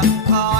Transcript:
I'm yeah.